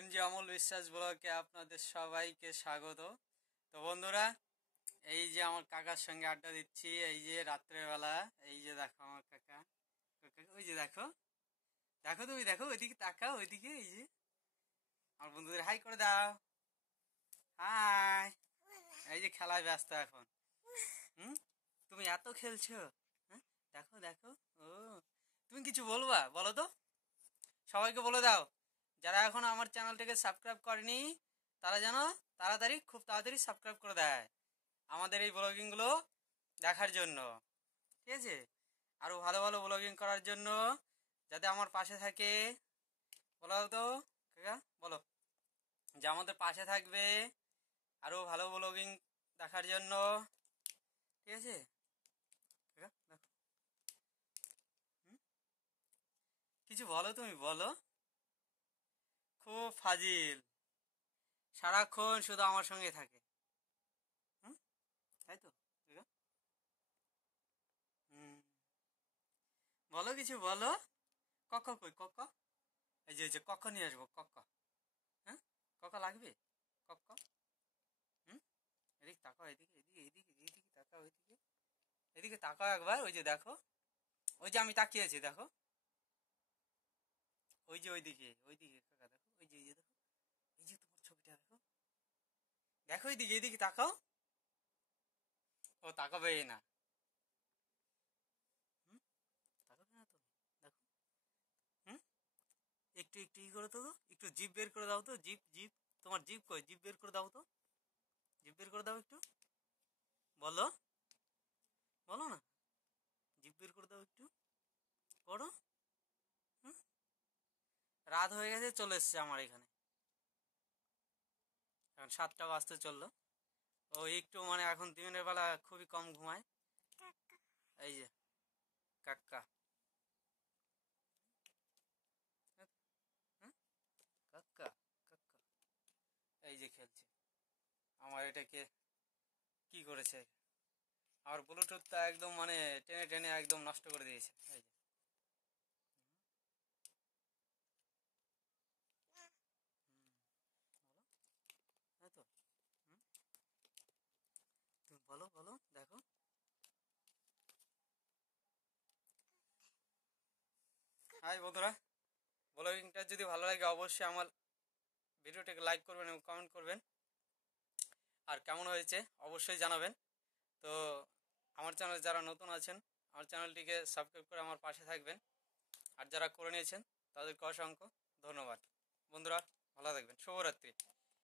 MG Amal বিশ্বাস ব্লগে আপনাদের সবাইকে স্বাগত। তো বন্ধুরা, এই যে আমার কাকার সঙ্গে আড্ডা দিচ্ছি, এই যে রাত্রেবেলা। এই যে দেখো আমার কাকা, ওই যে দেখো, দেখো তুমি দেখো, ওইদিকে তাকাও, ওইদিকে। এই যে আমার বন্ধুদের হাই করে দাও। হাই। এই যে খেলায় ব্যস্ত এখন। হুম, তুমি এত খেলছো? হ্যাঁ, দেখো দেখো। ও, তুমি কিছু বলবা? বলো তো, সবাইকে বলে দাও, যারা এখন আমার চ্যানেলটাকে সাবস্ক্রাইব করেনি তারা যেন তাড়াতাড়ি, খুব তাড়াতাড়ি সাবস্ক্রাইব করে দেয় আমাদের এই ব্লগিংগুলো দেখার জন্য। ঠিক আছে? আরও ভালো ভালো ব্লগিং করার জন্য, যাতে আমার পাশে থাকে। বলো তো কাকা, বলো যে আমাদের পাশে থাকবে আরও ভালো ব্লগিং দেখার জন্য। ঠিক আছে কাকা? দেখো, হুম, কিছু বলো, তুমি বলো। খুব ফাজিল, সারাক্ষণ শুধু আমার সঙ্গে থাকে। হুম, তাই তো কাকা? হুম, বলো, কিছু বলো। কক কই কক? এই যে কক নিয়ে আসবো, কক। হ্যাঁ, কক লাগবে, কক। হুম, এদিকে তাকাও, এদিকে এদিকে এদিকে এদিকে তাকাও, এদিকে এদিকে তাকাও একবার। ওই যে দেখো, ওই যে আমি তাকিয়েছি, দেখো। ওই যে ওইদিকে ওইদিকে কাকা, দেখো, ওই যে এই যে দেখো, এই যে তোমার ছবিটা দেখো, দেখো এইদিকে, এদিকে তাকাও। ও তাকাবে না। হুম, তাকাবে না তুমি, দেখো। হুম, একটু একটু ই করে তো, একটু জিভ বের করে দাও তো, জিভ জিভ। তোমার জিভ কই? জিভ বের করে দাও তো, জিভ বের করে দাও একটু। বলো, বলো না, জিভ বের করে দাও একটু, করো। হুম, রাত হয়ে গেছে, চলে এসছে আমার এখানে। এখন 7টা বাজতে চললো। ও একটু মানে এখন দিনের বেলা খুবই কম ঘুমায়। এই যে কাকা, হ্যাঁ, কাকা, কাকা, এই যে খেলছে। আমার এটাকে কি করেছে, আমার ব্লুটুথটা একদম মানে টেনে টেনে একদম নষ্ট করে দিয়েছে। এই যে, হুম, বলো, তাই তো। হুম, তুমি বলো বলো, দেখো। হাই বন্ধুরা, ব্লগিংটা যদি ভালো লাগে অবশ্যই আমার ভিডিওটাকে লাইক করবেন এবং কমেন্ট করবেন। আর কেমন হয়েছে অবশ্যই জানাবেন। তো আমার চ্যানেলে যারা নতুন আছেন, আমার চ্যানেলটিকে সাবস্ক্রাইব করে আমার পাশে থাকবেন। আর যারা করে নিয়েছেন তাদেরকে অসংখ্য ধন্যবাদ। বন্ধুরা, ভালো থাকবেন, শুভরাত্রি।